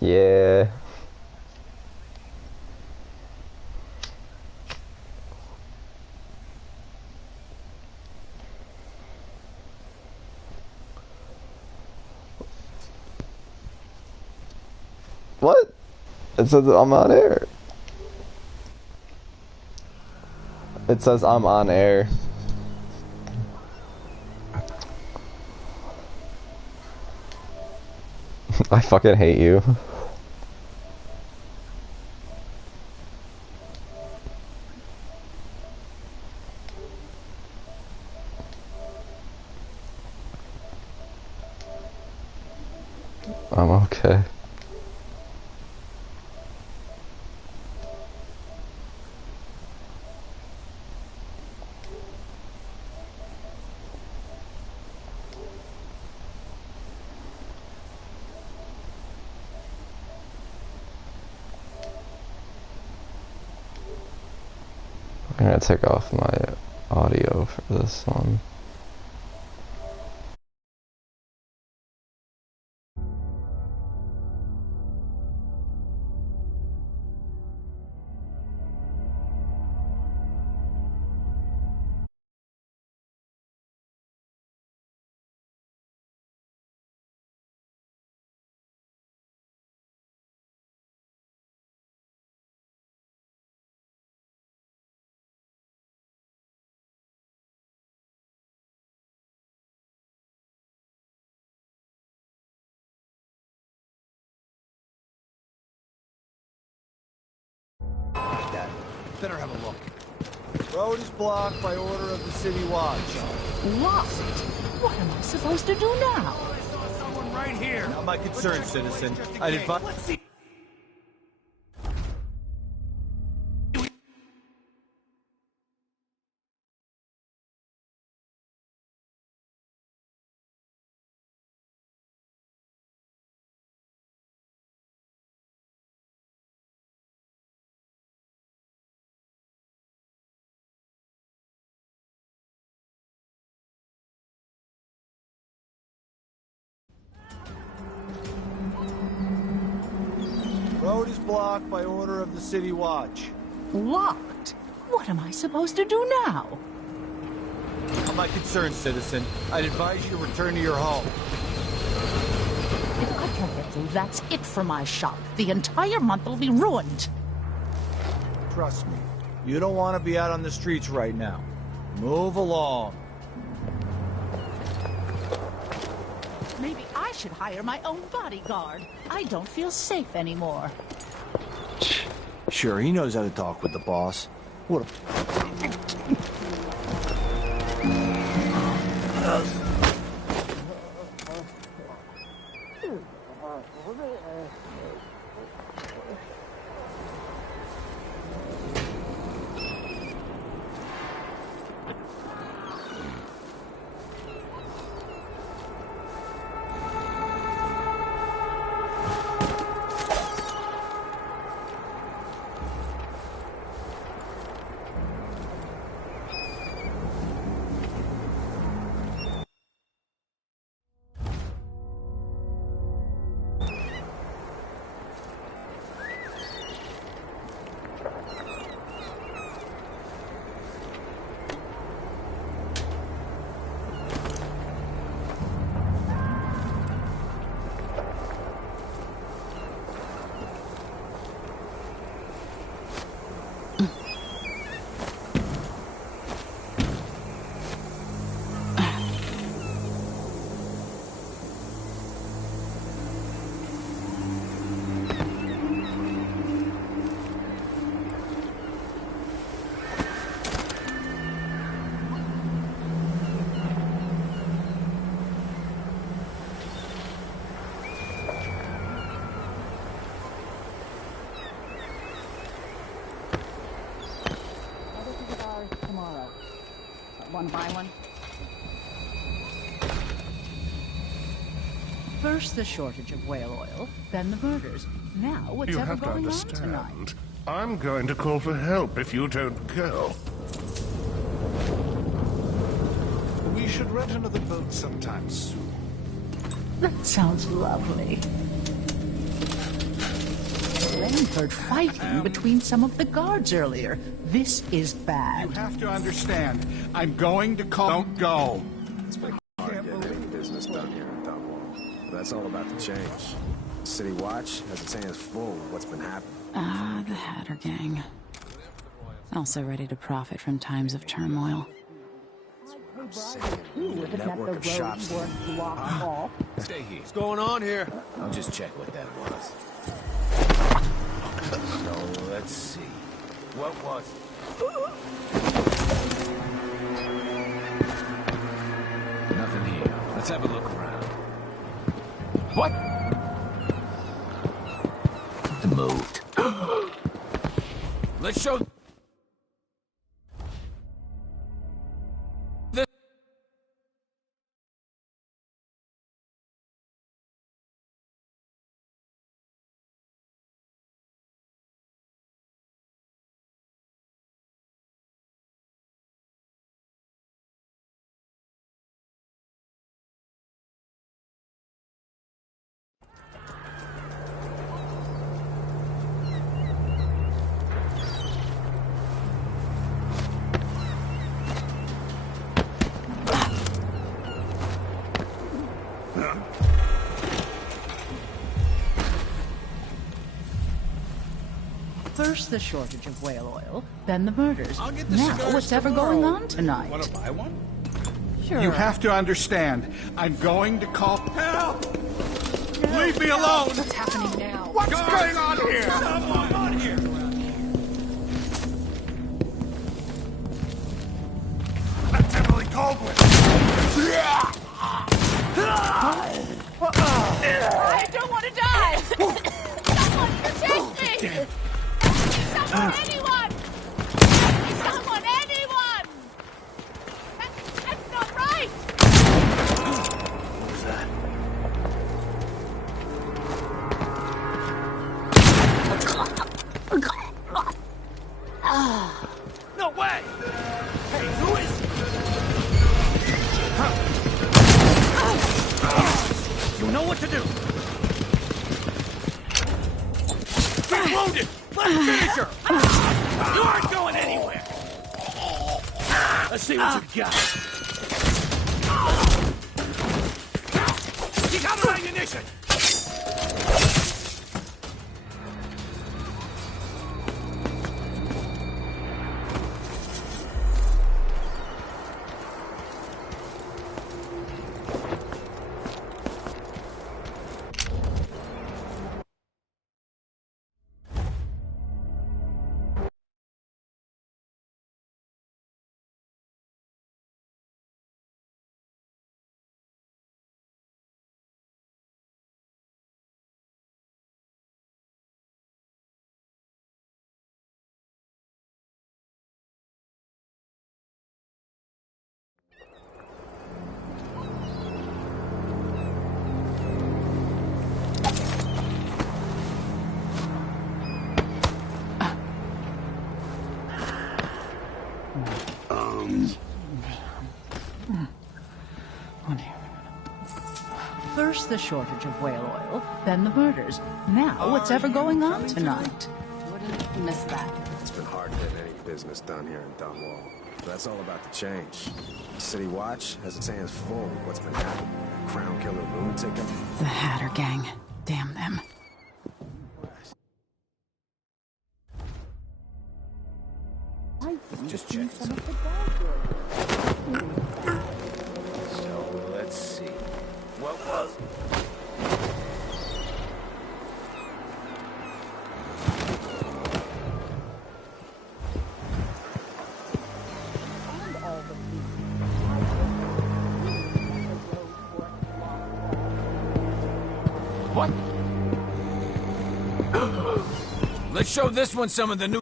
Yeah. What? It says I'm on air. It says I'm on air. I fucking hate you. I'm okay. I'm gonna take off my audio for this one. That. Better have a look. Road is blocked by order of the City Watch. What? What am I supposed to do now? I saw someone right here. Not my concern, citizen. I'd advise... Road is blocked by order of the City Watch. What? What am I supposed to do now? Not my concern, citizen. I'd advise you to return to your home. If I can't get through, that's it for my shop. The entire month will be ruined. Trust me. You don't want to be out on the streets right now. Move along. Maybe I should hire my own bodyguard. I don't feel safe anymore. Sure, he knows how to talk with the boss. What a... Want to buy one? First the shortage of whale oil, then the murders. Now what's You ever have to going on understand. tonight? I'm going to call for help if you don't go. We should rent another boat sometime soon. That sounds lovely. men heard fighting between some of the guards earlier. This is bad. You have to understand. I'm going to call. Don't go. It's been hard getting any business done here in Dunwall. But that's all about to change. City Watch has its hands full with what's been happening. Ah, the Hatter Gang. Also ready to profit from times of turmoil. A network of shops. Stay here. What's going on here? I'll just check what that was. So, let's see. What was it? Nothing here. Let's have a look around. What? It moved. Let's show... First the shortage of whale oil, then the murders. I'll get the Now cigars what's ever tomorrow. going on tonight? Want to buy one? Sure. You have to understand. I'm going to call. Help! Leave me alone! What's happening now? What's going on here? What's going on here? That's Emily Caldwell. I don't want to die! Someone protect me! Someone, anyone! Someone, anyone! That's not right! What was that? No way! Hey, who is... You know what to do! Get wounded! Let's finish her! You aren't going anywhere! Let's see what you got. You got her ammunition! First the shortage of whale oil, then the murders. Now what's ever going on tonight? Wouldn't miss that. It's been hard getting any business done here in Dunwall. But that's all about to change. City Watch has its hands full with what's been happening. That crown killer lunatic. The Hatter Gang. Damn them. Just check something. So, let's see. What was it? What? Let's show this one some of the new...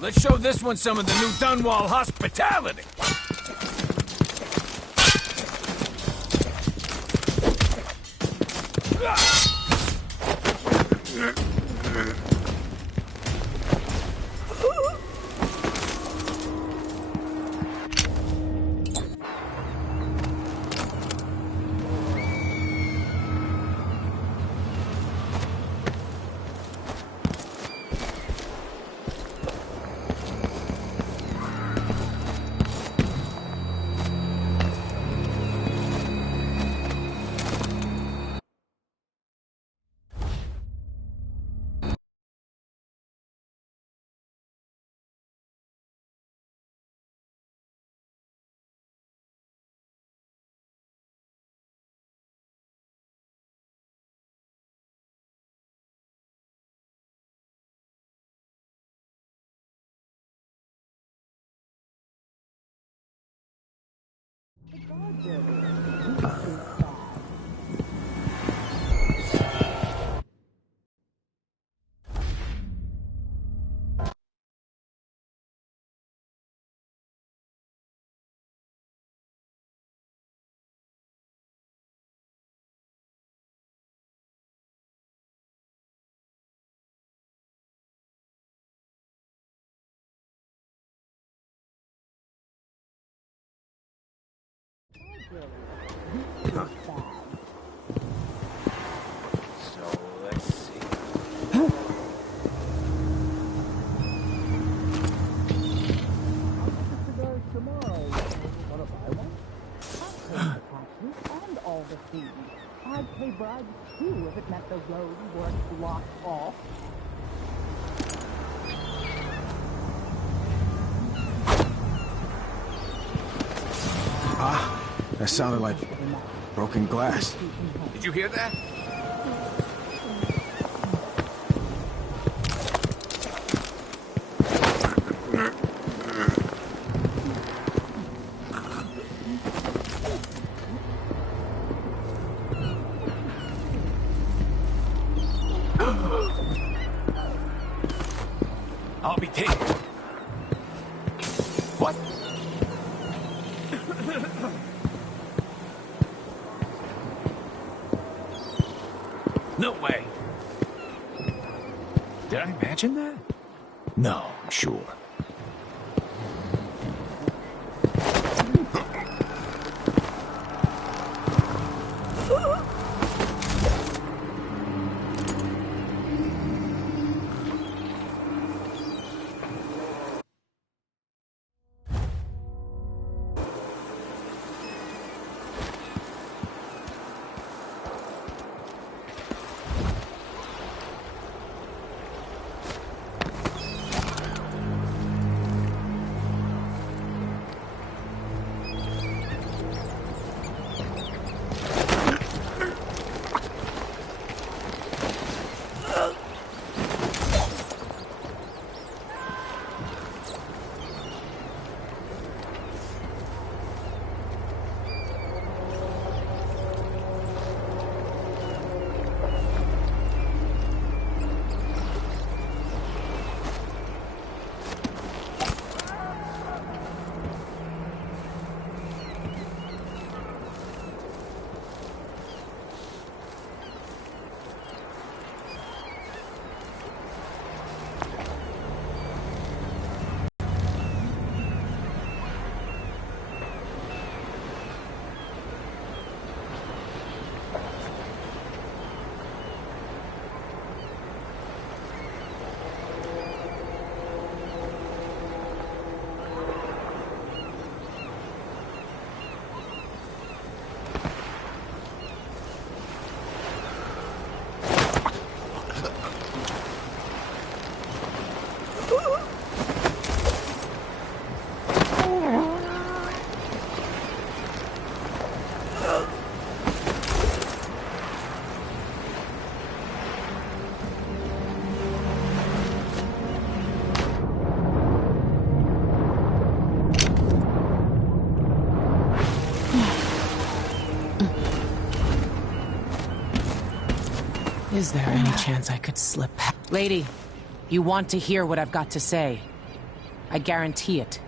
Let's show this one some of the new Dunwall hospitality! So, let's see. And all the food. I'd pay bribes too if it meant the road weren't blocked off. That sounded like broken glass. Did you hear that? I'll be taken. What? No way. Did I imagine that? No, I'm sure. Is there any chance I could slip? Lady, you want to hear what I've got to say? I guarantee it.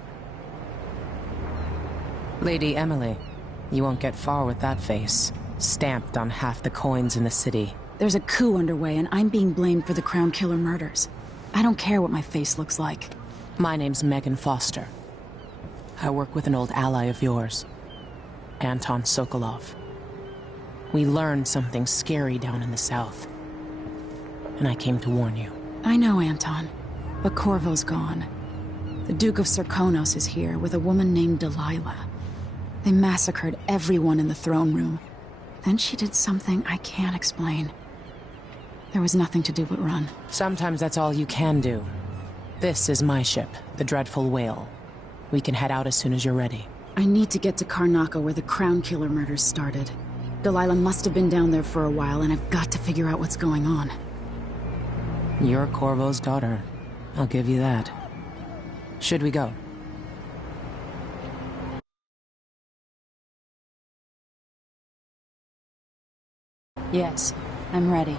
Lady Emily, you won't get far with that face. Stamped on half the coins in the city. There's a coup underway, and I'm being blamed for the Crown Killer murders. I don't care what my face looks like. My name's Megan Foster. I work with an old ally of yours, Anton Sokolov. We learned something scary down in the south, and I came to warn you. I know, Anton, but Corvo's gone. The Duke of Serkonos is here with a woman named Delilah. They massacred everyone in the throne room. Then she did something I can't explain. There was nothing to do but run. Sometimes that's all you can do. This is my ship, the Dreadful Whale. We can head out as soon as you're ready. I need to get to Karnaca where the Crown Killer murders started. Delilah must have been down there for a while, and I've got to figure out what's going on. You're Corvo's daughter. I'll give you that. Should we go? Yes, I'm ready.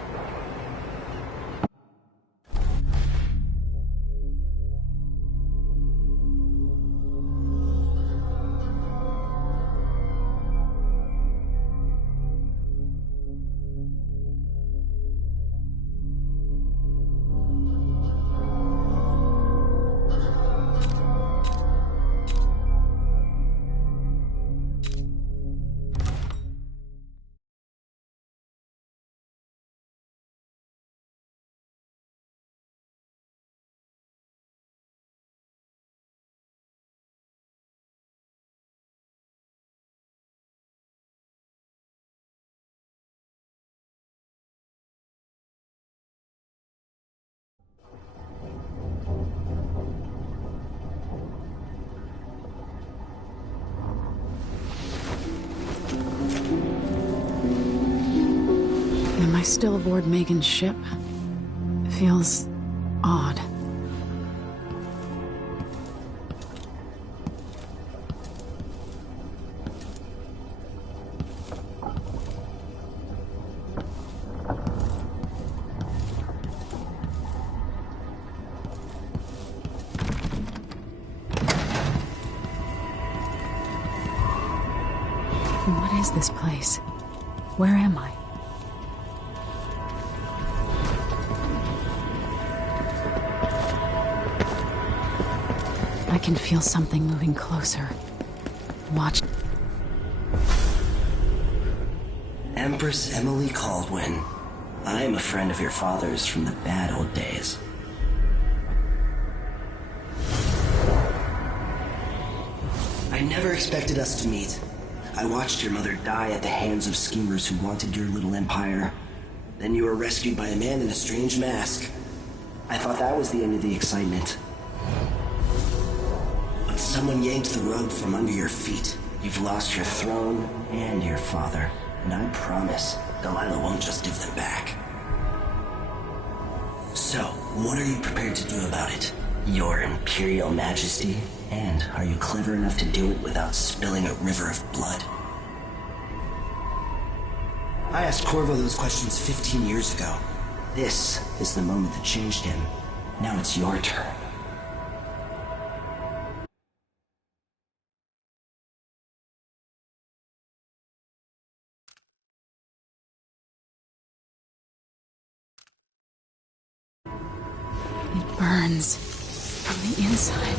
Am I still aboard Megan's ship? Feels odd. What is this place? Where am I? I can feel something moving closer. Watch. Empress Emily Caldwin. I am a friend of your father's from the bad old days. I never expected us to meet. I watched your mother die at the hands of schemers who wanted your little empire. Then you were rescued by a man in a strange mask. I thought that was the end of the excitement. But someone yanked the rug from under your feet. You've lost your throne and your father. And I promise, Delilah won't just give them back. So, what are you prepared to do about it? Your Imperial Majesty? And are you clever enough to do it without spilling a river of blood? I asked Corvo those questions 15 years ago. This is the moment that changed him. Now it's your turn. It burns from the inside.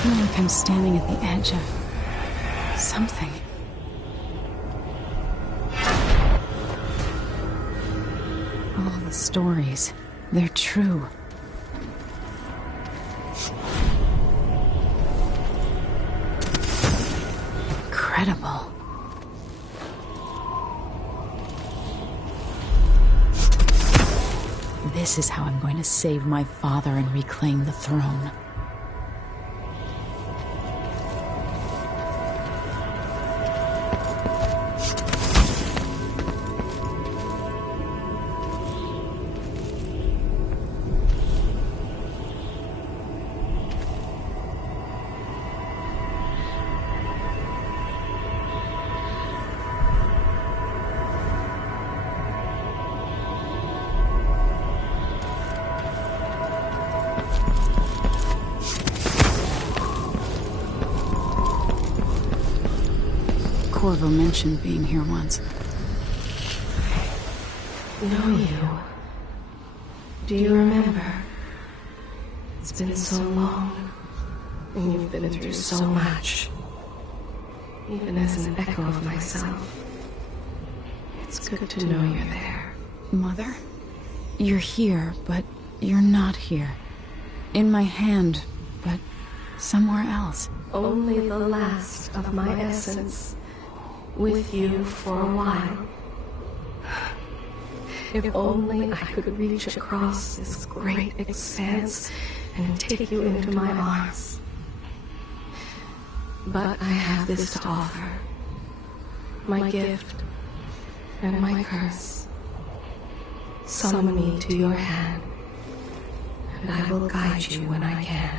I feel like I'm standing at the edge of something. All the stories, they're true. Incredible. This is how I'm going to save my father and reclaim the throne. Corvo mentioned being here once. Know you. Do you remember? It's been so long, and you've been through so much. Even as an echo of myself, it's good to know you're there. Mother? You're here, but you're not here. In my hand, but somewhere else. Only the last of my essence, with you for a while. If only I could reach across this great expanse and take you into my arms. But I have this to offer. My gift and my curse. Summon me to your hand, and I will guide you when I can.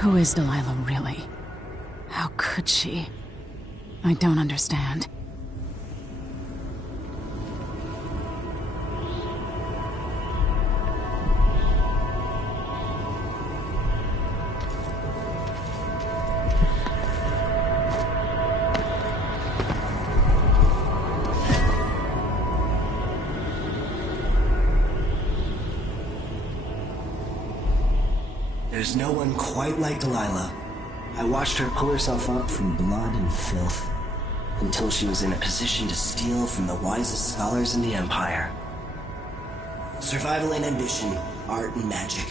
Who is Delilah, really? How could she? I don't understand. There's no one quite like Delilah. I watched her pull herself up from blood and filth, until she was in a position to steal from the wisest scholars in the Empire. Survival and ambition, art and magic,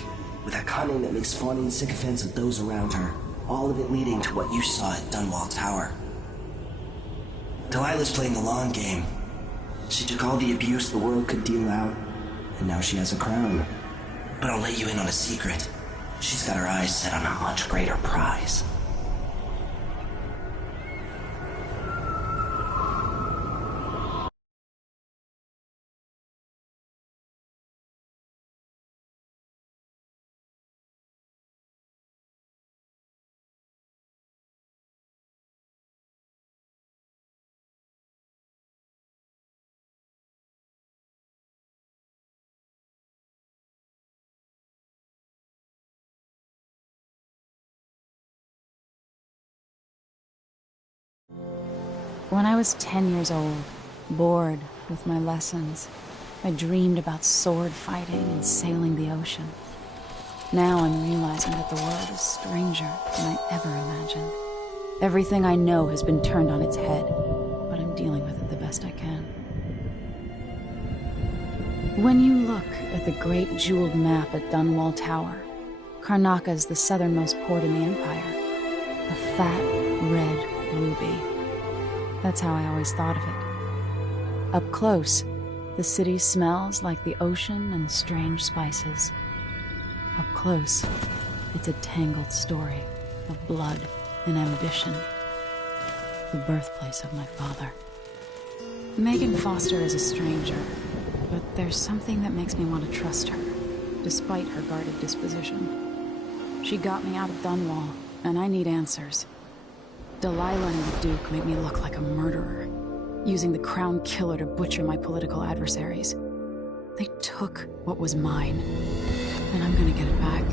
with a cunning that makes fawning sycophants of those around her, all of it leading to what you saw at Dunwall Tower. Delilah's playing the long game. She took all the abuse the world could deal out, and now she has a crown. But I'll let you in on a secret. She's got her eyes set on a much greater prize. When I was 10 years old, bored with my lessons, I dreamed about sword fighting and sailing the ocean. Now I'm realizing that the world is stranger than I ever imagined. Everything I know has been turned on its head, but I'm dealing with it the best I can. When you look at the great jeweled map at Dunwall Tower, Karnaca is the southernmost port in the Empire. A fat, red ruby. That's how I always thought of it. Up close, the city smells like the ocean and strange spices. Up close, it's a tangled story of blood and ambition. The birthplace of my father. Megan Foster is a stranger, but there's something that makes me want to trust her, despite her guarded disposition. She got me out of Dunwall, and I need answers. Delilah and the Duke made me look like a murderer, using the Crown Killer to butcher my political adversaries. They took what was mine, and I'm gonna get it back.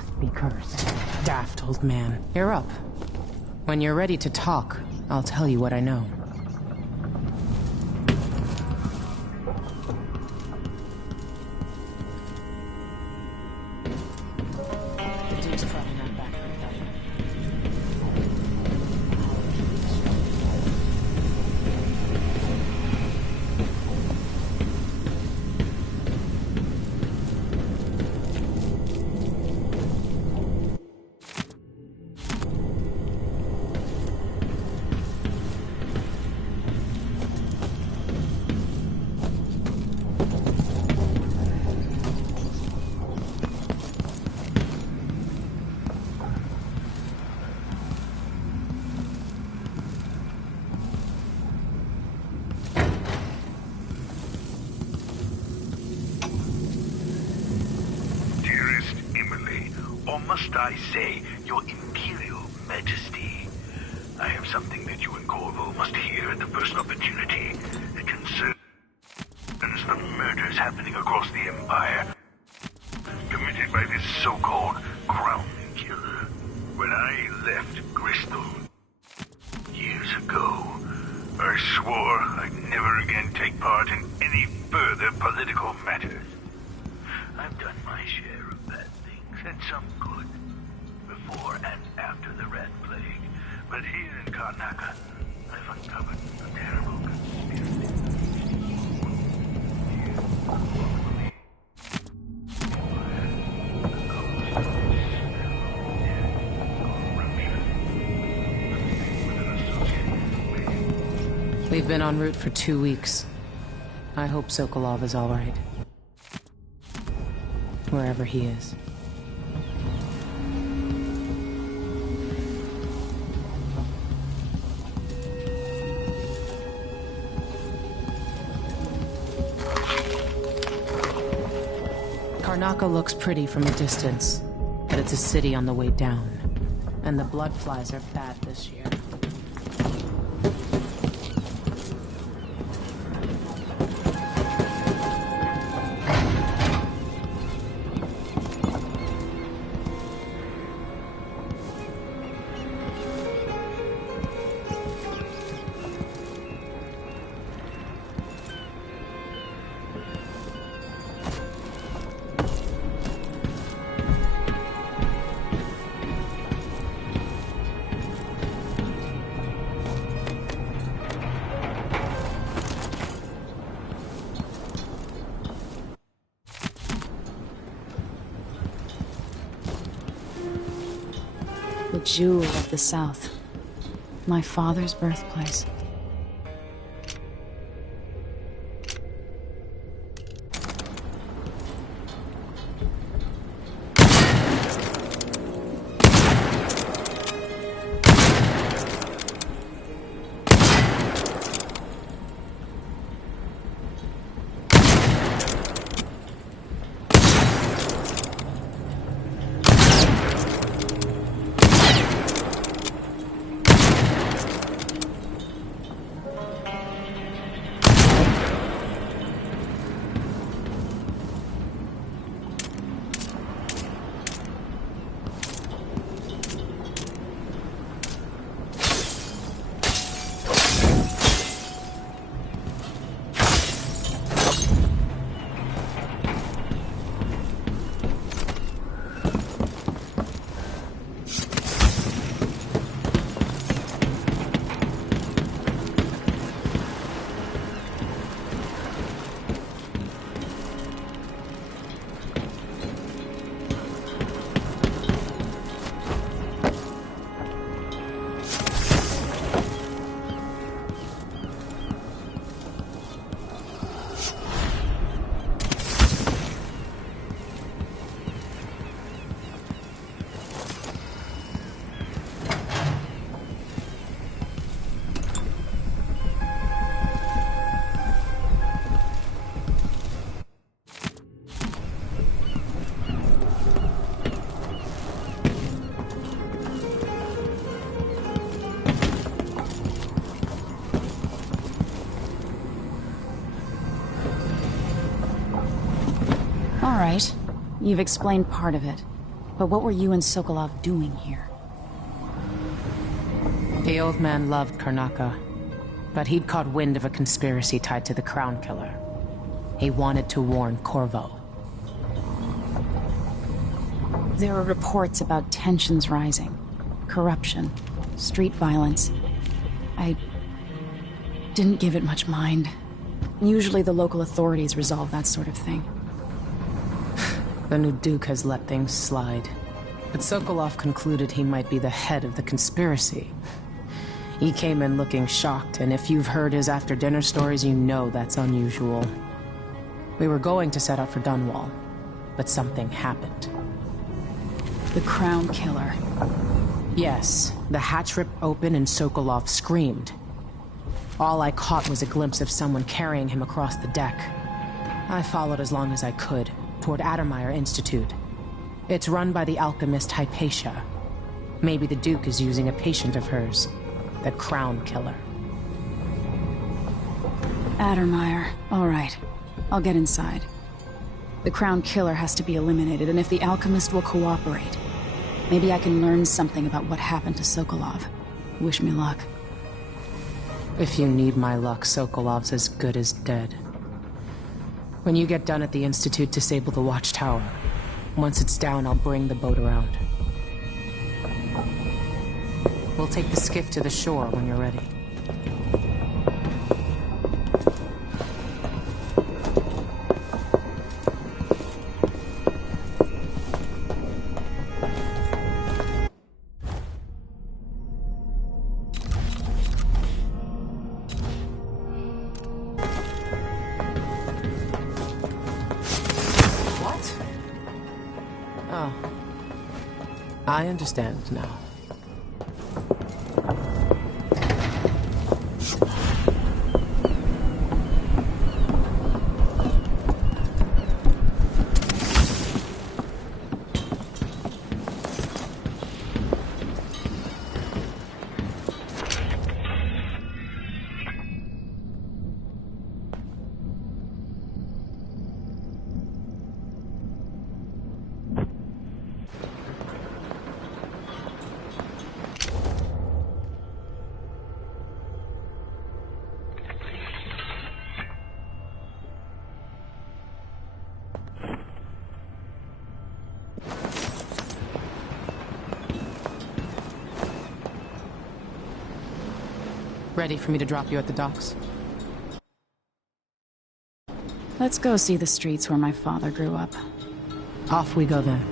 must be cursed. Daft old man. You're up. When you're ready to talk, I'll tell you what I know. Must I say, Your Imperial Majesty? I have something that you and Corvo must hear at the first opportunity. It concerns the murders happening across the Empire, committed by this so-called Crown Killer. When I left Bristol years ago, I swore I'd never again take part in any further political matters. I've done my share of bad things, and some good, before and after the Red Plague. But here in Karnaca, I've uncovered a terrible conspiracy. We've been en route for 2 weeks. I hope Sokolov is all right. Wherever he is. Karnaca looks pretty from a distance, but it's a city on the way down. And the blood flies are bad this year. The jewel of the South. My father's birthplace. All right. You've explained part of it. But what were you and Sokolov doing here? The old man loved Karnaka, but he'd caught wind of a conspiracy tied to the Crown Killer. He wanted to warn Corvo. There were reports about tensions rising, corruption, street violence. I didn't give it much mind. Usually the local authorities resolve that sort of thing. The new Duke has let things slide, but Sokolov concluded he might be the head of the conspiracy. He came in looking shocked, and if you've heard his after-dinner stories, you know that's unusual. We were going to set out for Dunwall, but something happened. The Crown Killer. Yes, the hatch ripped open and Sokolov screamed. All I caught was a glimpse of someone carrying him across the deck. I followed as long as I could, toward Addermeyer Institute. It's run by the alchemist Hypatia. Maybe the Duke is using a patient of hers, the Crown Killer. Addermeyer. All right. I'll get inside. The Crown Killer has to be eliminated, and if the alchemist will cooperate, maybe I can learn something about what happened to Sokolov. Wish me luck. If you need my luck, Sokolov's as good as dead. When you get done at the Institute, disable the watchtower. Once it's down, I'll bring the boat around. We'll take the skiff to the shore when you're ready. I understand now. Ready for me to drop you at the docks? Let's go see the streets where my father grew up. Off we go then.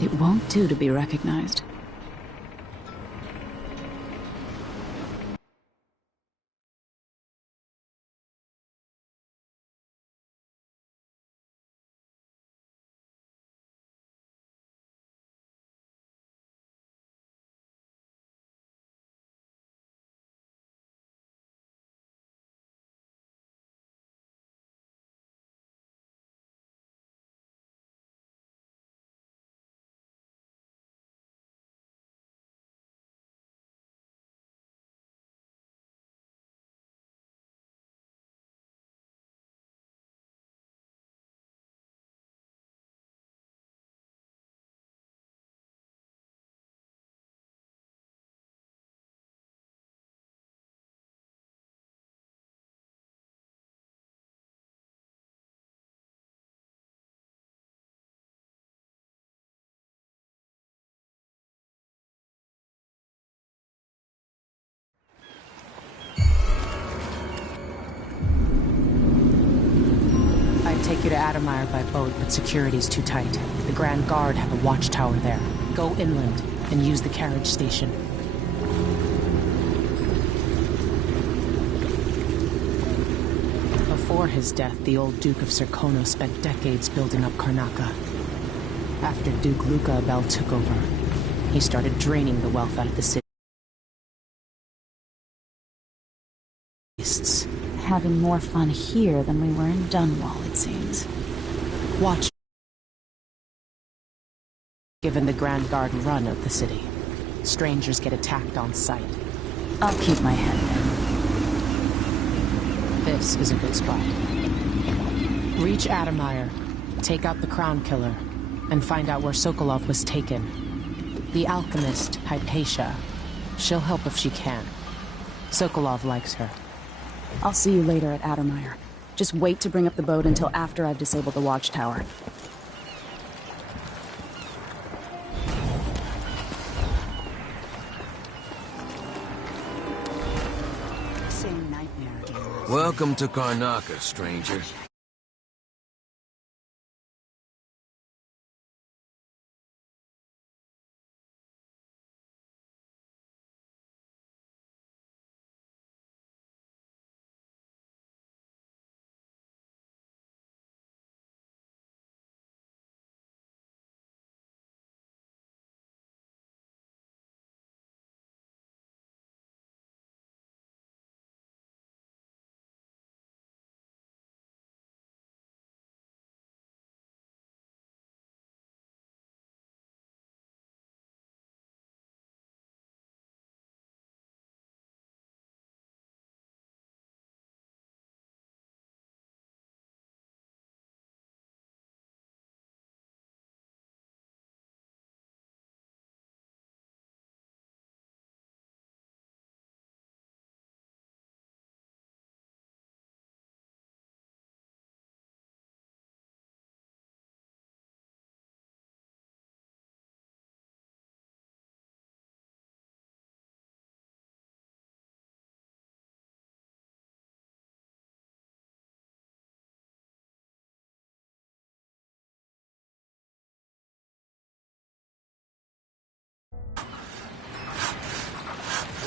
It won't do to be recognized. Take you to Addermeyer by boat, but security's too tight. The Grand Guard have a watchtower there. Go inland and use the carriage station. Before his death, the old Duke of Serkonos spent decades building up Karnaka. After Duke Luca Abel took over, he started draining the wealth out of the city. Having more fun here than we were in Dunwall, it seems. Watch. Given the Grand Guard run of the city, strangers get attacked on sight. I'll keep my head down. This is a good spot. Reach Addermeyer, take out the Crown Killer, and find out where Sokolov was taken. The alchemist, Hypatia. She'll help if she can. Sokolov likes her. I'll see you later at Addermeyer. Just wait to bring up the boat until after I've disabled the watchtower. Same nightmare again. Welcome to Karnaca, stranger.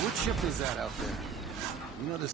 What ship is that out there? You know this.